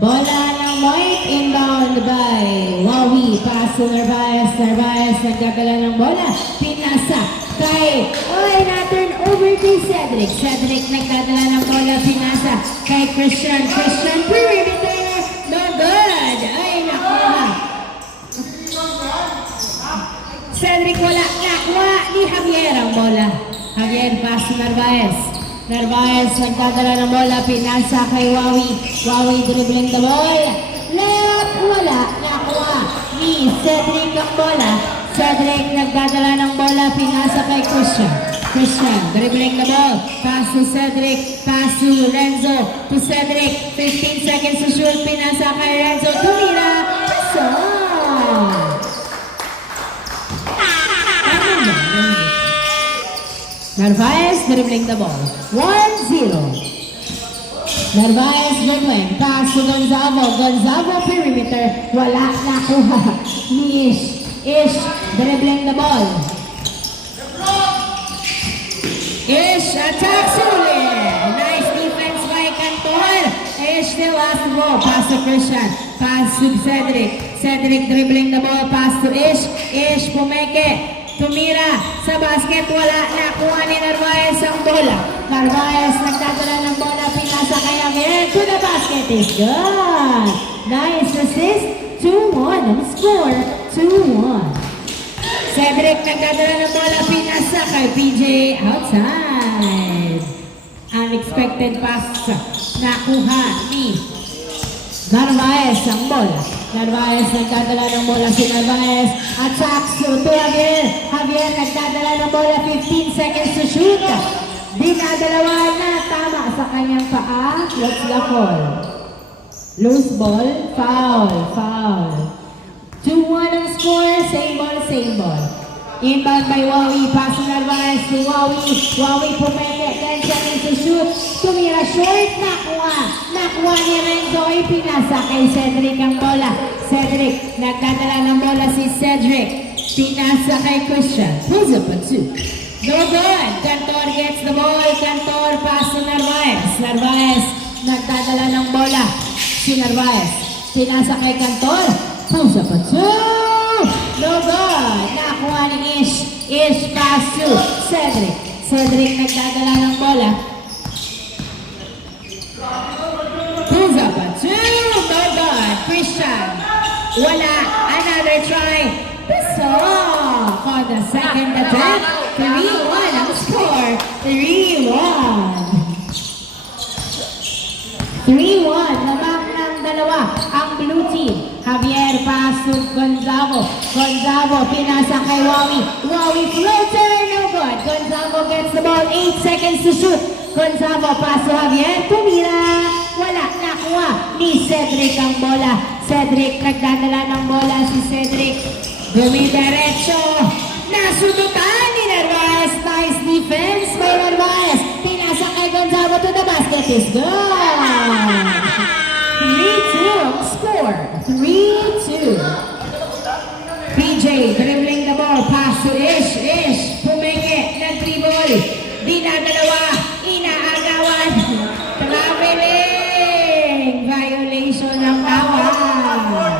Bola ng White, inbound by Wawi. Pass to Narvaez. Narvaez nagdadala ng bola. Pinasa kay, na-turn over kay Cedric. Cedric nagdadala ng bola. Pinasa kay Christian. Christian, perimeter. No good. Ay, nakuha. Cedric wala. Nakuha ni Javier ang bola. Javier, pass to Narvaez. Narvaez nagdadala ng bola, pinasa kay Wawi. Wawi dribbling the ball. Left, wala. Nakuha ni Cedric ang bola. Cedric nagdadala ng bola, pinasa kay Christian. Christian dribbling the ball. Pass to Cedric. Pass to Renzo. To Cedric. 15 seconds to shoot. Pinasa kay Renzo. Tumira. So, Narvaez dribbling the ball. 1-0. Narvaez dribbling. Pass to Gonzalo. Gonzalo perimeter. Wala. Nakuha ni Ish. Ish dribbling the ball. Ish attacks ulit. Nice defense by Cantor. Ish still has the ball. Pass to Christian. Pass to Cedric. Cedric dribbling the ball. Pass to Ish. Ish pumeke. Tumira sa basket, wala. Nakuha ni Narvaez ang bola. Narvaez nagdadala ng bola, pinasa kay Javier. To the basket is good. Nice assist. 2-1 ang score. 2-1. Cedric nagdadala ng bola, pinasa kay PJ outside. Unexpected pass. Nakuha ni Narvaez ang bola. Narvaez nagdadala ng bola si Narvaez. Attacks to Javier. Javier nagdadala ng bola. 15 seconds to shoot. Dinadalawa na. Tama sa kanyang paa. What's the call? Loose ball. Foul. Foul. 2-1 ang score. Same ball, same ball. Inbound by Wawi. Pass to Narvaez to Wawi. Wawi pumeke. 10 seconds to shoot. Tumira short. Nakuha. Nakuha ni Renzo. Ipinasa kay Cedric ang bola. Cedric. Nagdadala ng bola si Cedric. Pinasa kay Christian. Pulls up a 2. No good. Cantor gets the ball. Cantor pass to Narvaez. Narvaez. Nagdadala ng bola si Narvaez. Pinasa kay Cantor. Pulls up a 2. No good. Nakuha ni Ish. Ish pass to Cedric. Cedric nagdadala ng bola. Pulls up a 2. No good. Christian. Wala. Another try. Piso. For the second attempt. 3-1 ang score. 3-1. 3-1. Lamang ng dalawa ang blue team. Javier pass to Gonzalo. Gonzalo pinasa kay Wawi. Wawi floater. No good. Gonzalo gets the ball. 8 seconds to shoot. Gonzalo pass to Javier. Tumira. Wala. Nakuha ni Cedric ang bola. Cedric nagdadala ng bola si Cedric. Dumidiretso. Nasunutan ni Narvaez. Nice defense by Narvaez. Pinasa kay Gonzalo to the basket is good. 3-2 score. 3-2. PJ dribbling the ball. Pass to Ish. Ish pumenge. Nag-dribble. Dinadalawa. Inaagawan. Traveling. Violation ng tawag.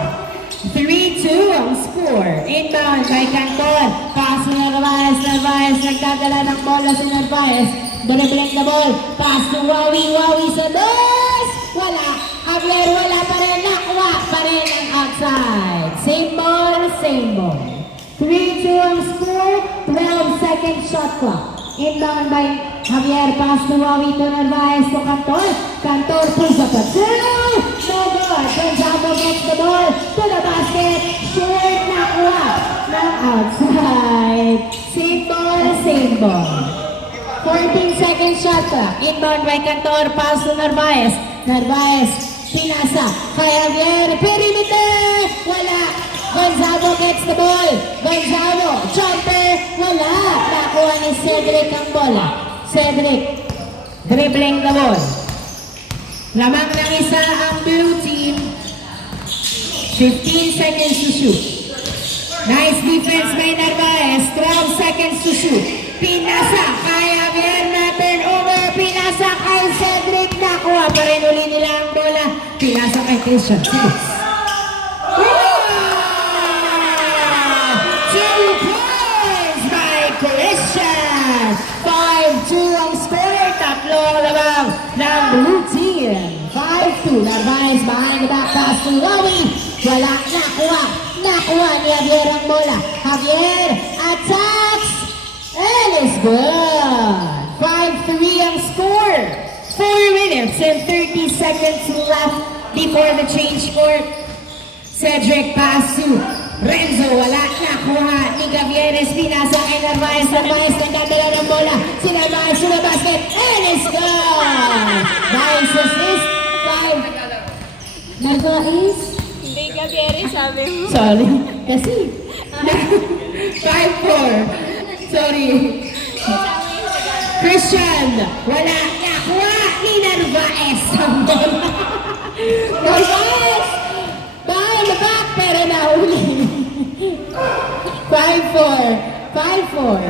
3-2 ang score. Inbound by Canton. Pass to Narvaez. Narvaez nagdadala ng bola si Narvaez. Dribbling the ball. Pass to Wawi. Wawi sa dos. Wala. Javier wala pa rin. Nakuha pa rin ang outside. Same ball, same ball. 3-2 ang score. 12 second shot clock. Inbound by Javier. Pass to Wawi to Narvaez to Cantor. Cantor pulls up a 2. No good. Gonzalo gets the ball to the basket. Short nakuha ng outside. Same ball, same ball. 14 second shot clock. Inbound by Cantor. Pass to Narvaez. Narvaez. Pinasa kay Javier. Perimeter. Wala. Gonzalo gets the ball. Gonzalo. Jumper. Wala. Nakuha ni Cedric ang bola. Cedric. Dribbling the ball. Lamang ng isa ang blue team. 15 seconds to shoot. Nice defense by Narvaez. 12 seconds to shoot. Pinasa kay Javier na turnover. Pinasa kay Cedric. Nakuha pa rin uli nila ang bola. pinasa kay Christian. Wow! 2 points by Christian. 5-2 ang score. Tatlong lamang ng blue team. 5-2. Narvaez behind the back pass to Lowy. Wala, nakuha ni Javier ang bola. Javier attacks and is good. 5-3 ang score. 4 minutes and 30 seconds left before the change court. Cedric pass to Renzo. Wala, nakuha ni Gavieres. Pinasa kay Narvaez. Narvaez nagdadala ng bola. Si Narvaez to the basket and is good. Nice assist. 5. Narvaez? Hindi ka Gary, sabi mo. Sorry. Kasi. 5-4. Sorry. Christian. Wala, nakuha ni Narvaez. Narvaez! Behind the back, pero nahuli. 5-4. 5-4.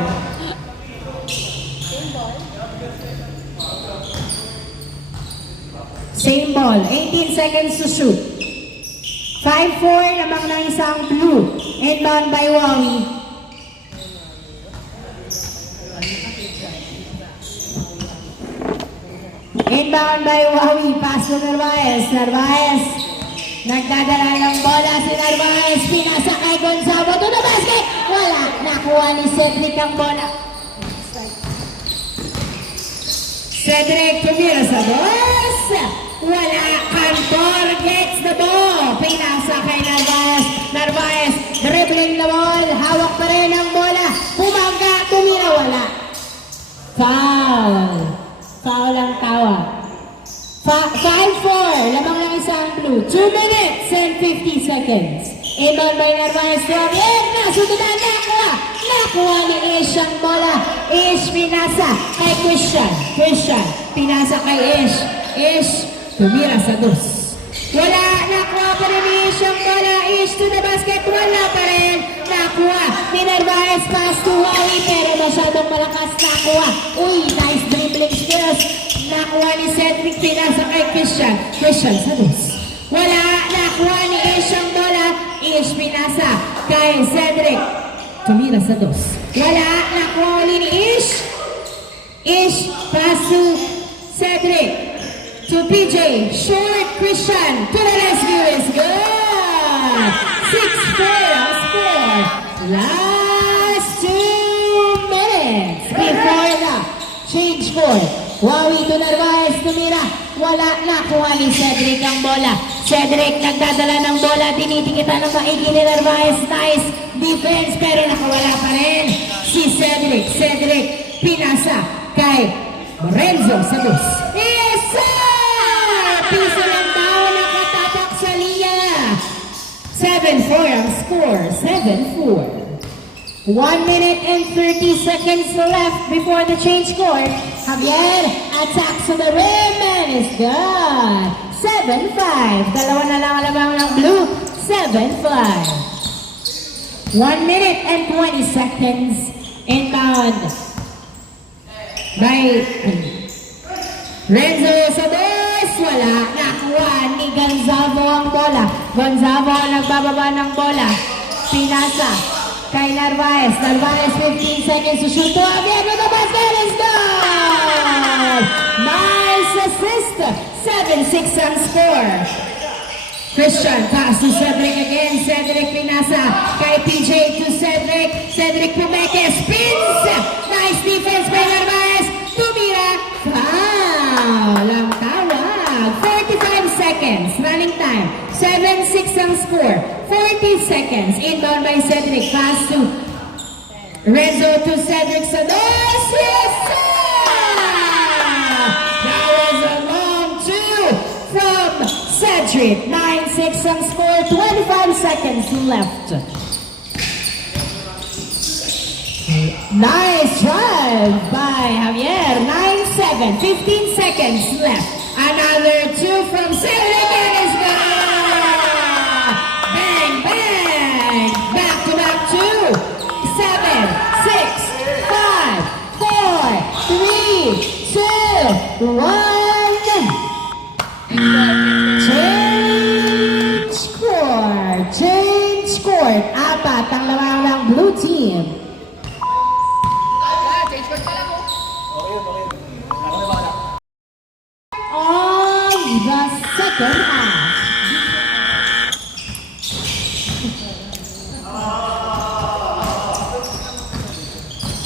Same ball. 18 seconds to shoot. 5-4 lamang ng isang blue. Inbound by Wawi. Inbound by Wawi. Pass to Narvaez. Narvaez. Nagdadala ng bola si Narvaez. Pinasa kay Gonzalo to the basket. Wala. Nakuha ni Cedric ang bola. Cedric tumira sa boss. Wala. Cantor gets the ball. Pinasa kay Narvaez. Narvaez dribbling the ball. Hawak pa rin ang bola. Pumangga. Tumira. Wala. Foul. Foul ang tawag. 5-4. Lamang lang isang blue. 2 minutes and 50 seconds. Inbound by Narvaez to Javier. Nasutunan. Nakuha ni Ish ang bola. Ish pinasa kay Christian. Christian pinasa kay Ish. Ish tumira sa dos. Wala. Nakuha pa rin ni Ish ang bola. Ish to the basket. Wala pa rin. Nakuha ni Narvaez. Pass to Wawi pero masyadong malakas. Nakuha. Uy, nice dribbling skills. Nakuha ni Cedric. Pinasa kay Christian. Christian sa dos. Wala. Nakuha ni Ish ang bola. Ish pinasa kay Cedric. Tumira sa dos. Wala. Nakuha ulit ni Ish. Ish pass to Cedric. To PJ. Short. Christian. To the rescue is good. 6-4 ang score. Last 2 minutes before the change court. Wawi to Narvaez. Tumira. Wala. Nakuha ni Cedric ang bola. Cedric nagdadala ng bola. Tinitikita ng maigi ni Narvaez. Nice defense pero nakawala pa rin si Cedric. Cedric pinasa kay Renzo sa dos. Yes sir! Piso lang daw nakatapak sa linya. 7-4 ang score. 7-4. 1 minute and 30 seconds left before the change court. Javier attacks to the rim and is good. 7-5. Dalawa na lang alamang ng blue. 7-5. 1 minute and 20 seconds. Inbound by Renzo sa dos. Wala. Nakuha ni Gonzalo ang bola. Gonzalo nagbababa ng bola. Pinasa kay Narvaez. Narvaez 15 seconds to shoot. To Javier with the basket is good. Nice assist. 7-6 ang score. Christian pass to Cedric again. Cedric pinasa kay PJ to Cedric. Cedric Pumeke spins. Nice defense by Narvaez. Tumira. Foul ang tawag. 45 seconds. Running time. 7-6 ang score. 40 seconds. Inbound by Cedric. Pass to Renzo to Cedric sa dos. Yes, sir! That was a long two from Cedric. 9-6 ang score. 25 seconds left. Nice drive by Javier. 9-7. 15 seconds left. Another two from Cedric and is good. Bang, bang. Back to back two. 7, 6, 5, 4, 3, 2, 1. Change. apat ang lamang ng blue team. On the second half.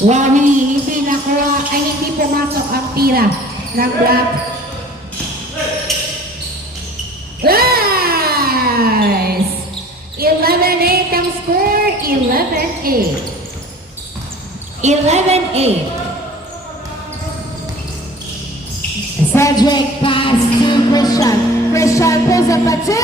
Wawi, hindi nakuha, ay hindi pumasok ang tira ng black. Nice! 11-8 ang score, 11-8. 11-8. Cedric pass to Christian. Christian pulls up a two.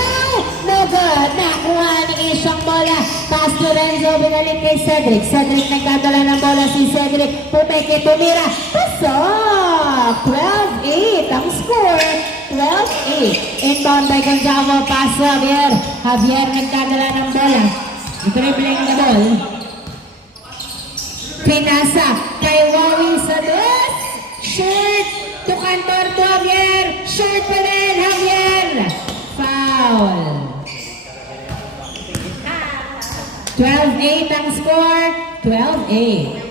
No good. Nakuha ni Ishang bola. Pass to Renzo. Binalik kay Cedric. Cedric nagdadala ng bola si Cedric. Pumeke, tumira. Pasok! 12-8 ang score. 12-8. Inbound by Gonzalo. Pass to Javier. Javier nagdadala ng bola. Dribbling the ball. Pinasa kay Wawi sa dos. Short to Cantor to Javier. Short pa rin, Javier. Foul. 12-8 ang score. 12-8.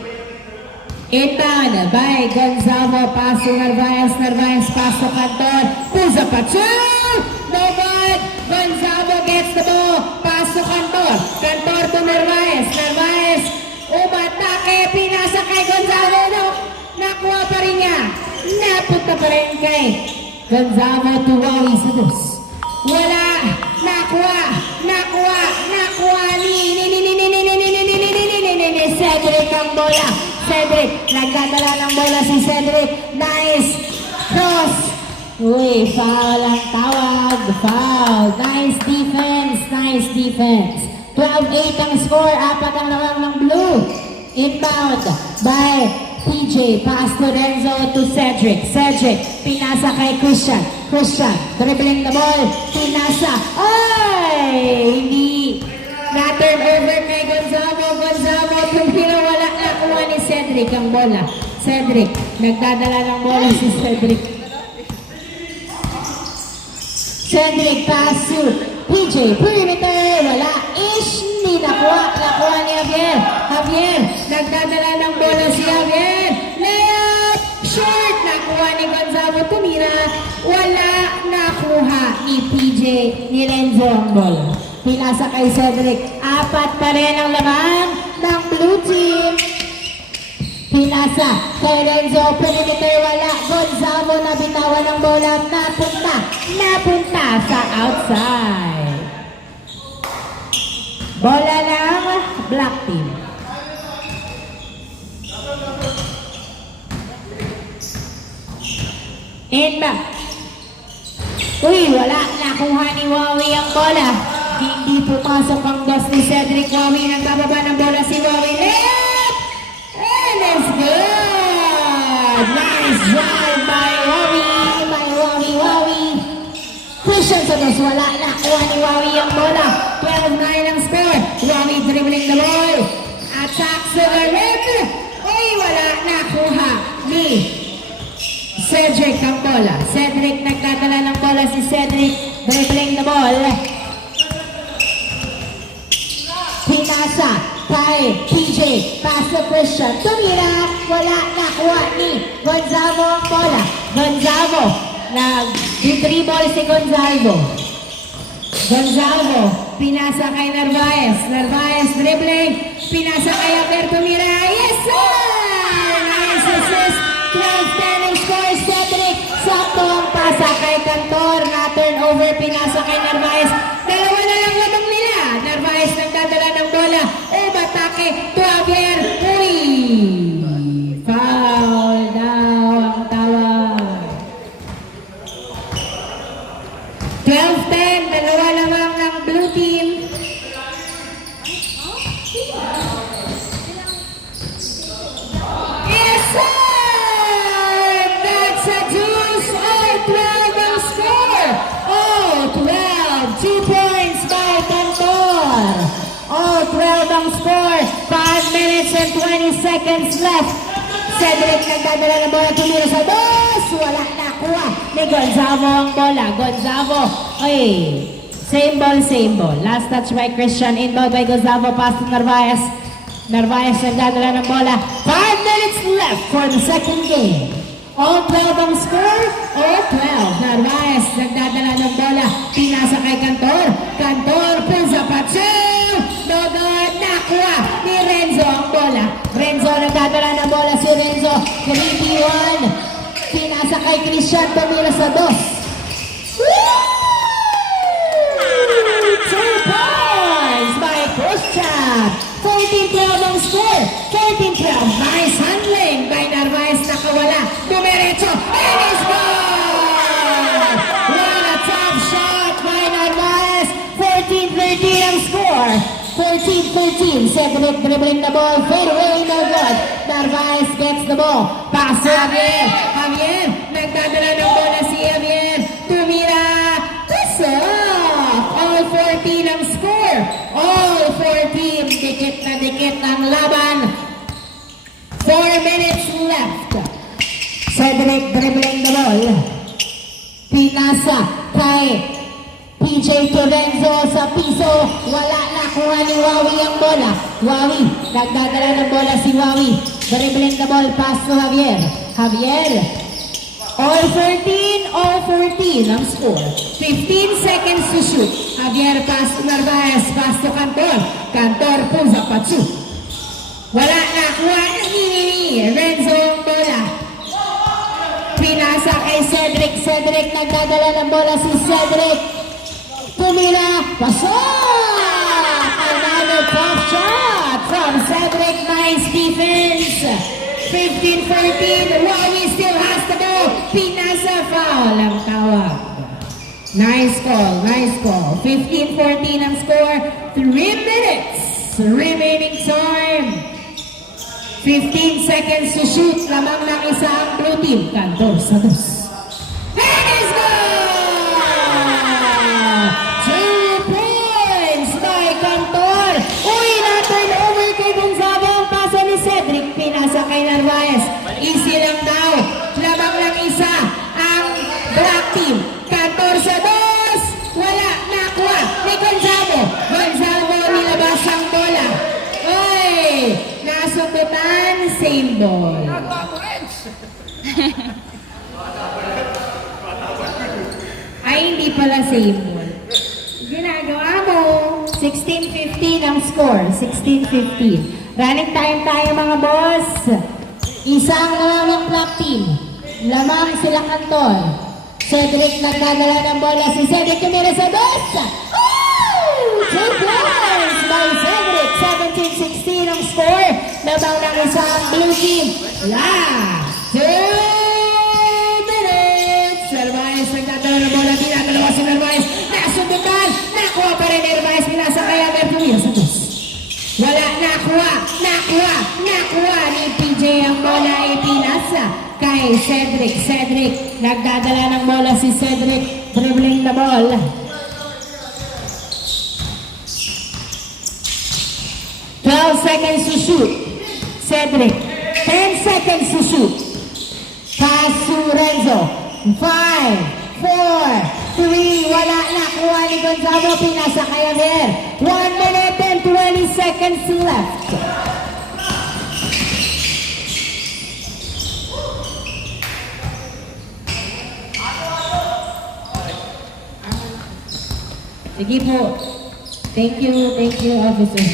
Inbound by Gonzalo. Pass to Narvaez. Narvaez pass to Cantor. Pusa pa two. No good. Gonzalo gets the ball. Pass to Cantor. Cantor to Narvaez. Narvaez umatake. Pinasa kay Gonzalo. No. Nakuha pa rin niya. Napunta pa rin kay Gonzalo to Wawi sa dos. Wala. Nakuha. Nakuha. Nakuha ni Cedric ang bola. Cedric. Nagdadala ng bola si Cedric. Nice. Cross. Uy, foul ang tawag. Foul. Nice defense. Nice defense. 12-8 ang score. Apat ang lamang ng blue. Inbound by PJ, pass to Renzo to Cedric. Cedric, pinasa kay Christian. Christian, dribbling the ball. Pinasa. Ay! Hindi. Na-turn over kay Gonzalo. Gonzalo, tumira, wala. Nakuha ni Cedric ang bola. Cedric, nagdadala ng bola si Cedric. Cedric, pass to PJ. Perimeter, wala. Ish, hindi nakuha. Nakuha ni Javier. Javier, nagdadala ng bola si Javier. Layup! Short! Nakuha ni Gonzalo. Tumira. Wala. Nakuha ni PJ. Ni Renzo ang bola. Pinasa kay Cedric. Apat pa rin ang laman ng blue team. Pinasa kay Renzo. Perimeter, wala. Gonzalo na bitawan ng bola. Napunta sa outside. Bola ng black team. Inbound. Uy, wala. Nakuha ni Wawi ang bola. Hindi pumasok ang boss ni Cedric. Wawi, nagbababa ng bola si Wawi. Layup! And it's good! Nice drive by Wawi. Wawi. Christian Santos, wala. Nakuha ni Wawi ang bola. 12-9 ang score. Wawi dribbling the ball. Attack to the rim. Uy, wala. Nakuha ni Cedric ang bola. Cedric, nagdadala ng bola si Cedric. Dribbling the ball. Pinasa kay PJ. Pass to Christian. Tumira. Wala. Nakuha ni Gonzalo ang bola. Gonzalo. Nag-dribble si Gonzalo. Gonzalo. Pinasa kay Narvaez. Narvaez dribbling. Pinasa kay Javier. Tumira. Yes, sir! Nice assist. 12-10 ang score. Cedric. Sakto ang pasa kay Cantor. Na-turn over. Pinasa kay Narvaez. Dalawa na lang lamang nila. Narvaez nagdadala ng bola. Umatake to Javier. Uy! Foul daw ang tawag. 12-10. Dalawa lamang ng blue team. Yes, sir! That's a deuce. All 12 ang score. All 12. 2 points by Cantor. All 12 ang score. 5 minutes and 20 seconds left. Cedric nagdadala ng bola. Tumira sa dos. Wala nakuha ni Gonzalo ang bola. Gonzalo. Ay, Same ball, same ball. Last touch by Christian. Inbound by Gustavo. Pass to Narvaez. Narvaez nagdadala ng bola. 5 minutes left for the second game. All 12 ang score. All 12. Narvaez nagdadala ng bola. Pinasa kay Cantor. Cantor pulls up at two. Dogod nakuha ni Renzo ang bola. Renzo nagdadala ng bola si Renzo. 3-1. Pinasa kay Christian. Tumira sa 2. 2 points by Christian. 14-12 ang score. 14-12. Nice handling by Narvaez. Nakawala. Dumiretso. And it's goal! What a tough shot by Narvaez. 14-13 ang score. 14-13. Cedric dribbling the ball. Fade away. No good. Narvaez gets the ball. Pass to Javier. Javier. Nagdadala ng bola si Javier. Tumira. Pass off. All 14 ang score. All 14. Dikit ang laban. 4 minutes left. Cedric dribbling the ball. Pinasa kay PJ Torenzo sa piso. Wala na kuha ni Wawi ang bola. Wawi. Nagdadala ng bola si Wawi. Dribbling the ball. Pass to Javier. Javier. All 14, all 14 ang score. 15 seconds to shoot. Javier pass to Narvaez, pass to Cantor. Cantor pulls up at shoot. Wala na, kuha ni Renzo ang bola. Pinasa kay Cedric. Cedric nagdadala ng bola si Cedric. Tumira, pasok! Another tough shot from Cedric. Nice defense. 15-14, Wawi still has the ball. Pinasa, foul ang tawag. Nice call, nice call. 15-14 ang score. 3 minutes remaining time. 15 seconds to shoot. Lamang ng isa ang blue team. Cantor sa 2. And it's goal! 2 points by Cantor. Uy, na-turn over kay Gonzaga ang pasa ni Cedric. Pinasa kay Narvaez. Easy lang daw. Lamang ng isa ang black team. Cantor sa 2. Wala. Nakuha ni Gonzago. Gonzago nilabas ang bola. Oy! Nasukutan. Same ball. Ay, hindi pala same ball. Ginagawa mo. 16-15 ang score. 16-15. Running time tayo mga boss. Isang lamang black team. Lamang sila Cantor. Cedric nagdadala ng bola. Si Cedric tumira sa 2. Oh! 2 points by Cedric. 17-16 ang score. Lamang ng isang blue team. Last 2 minutes. Narvaez nagdadala ng bola. Dinadalawa si Narvaez. Nasundutan. Nakuha pa rin Narvaez. Pinasa kaya Bertumir sa 2. Wala, nakuha ni PJ ang bola ay pinasa kay Cedric. Cedric, nagdadala ng bola si Cedric, dribbling the ball. Seconds to shoot. Cedric, 10 seconds to shoot. Pass to Renzo. 5, 4, 3, wala na. Kuha ni Gonzago, pinasa kay Javier. 1 minute and 20 seconds left. Sige po. Thank you, officer.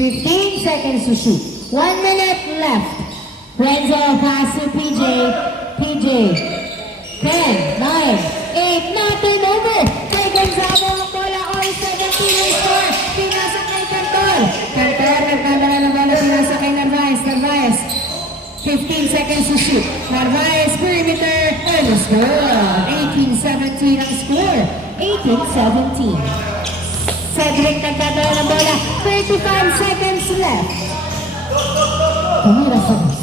15 seconds to shoot. 1 minute left. Renzo pass to PJ. PJ. 10, 9, 8, nothing over. Kay Gonzago ang bola. All 17 ang score. Pinasa kay Cantor. Cantor, nagdadala ng bola. Pinasa kay Narvaez. Narvaez. 15 seconds to shoot. Narvaez, perimeter. And it's good. 18-17 ang score. 18-17. Cedric nagdadala ng bola. 35 seconds left. Tumira sa bus.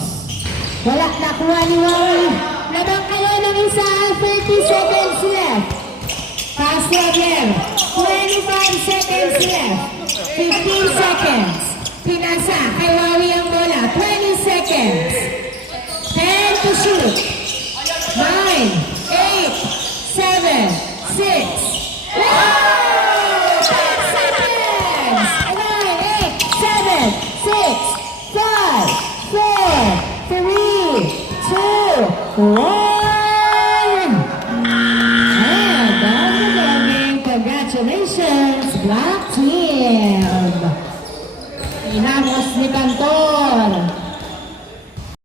Wala, nakuha ni Wawi. Labang kayo ng isa. 30 seconds left. Pass to again. 25 seconds left. 15 seconds. Pinasa kay Wawi ang bola. 20 seconds. 10 to shoot. 9, one. And down the game. Congratulations, Black Team. Inamos ni Cantor.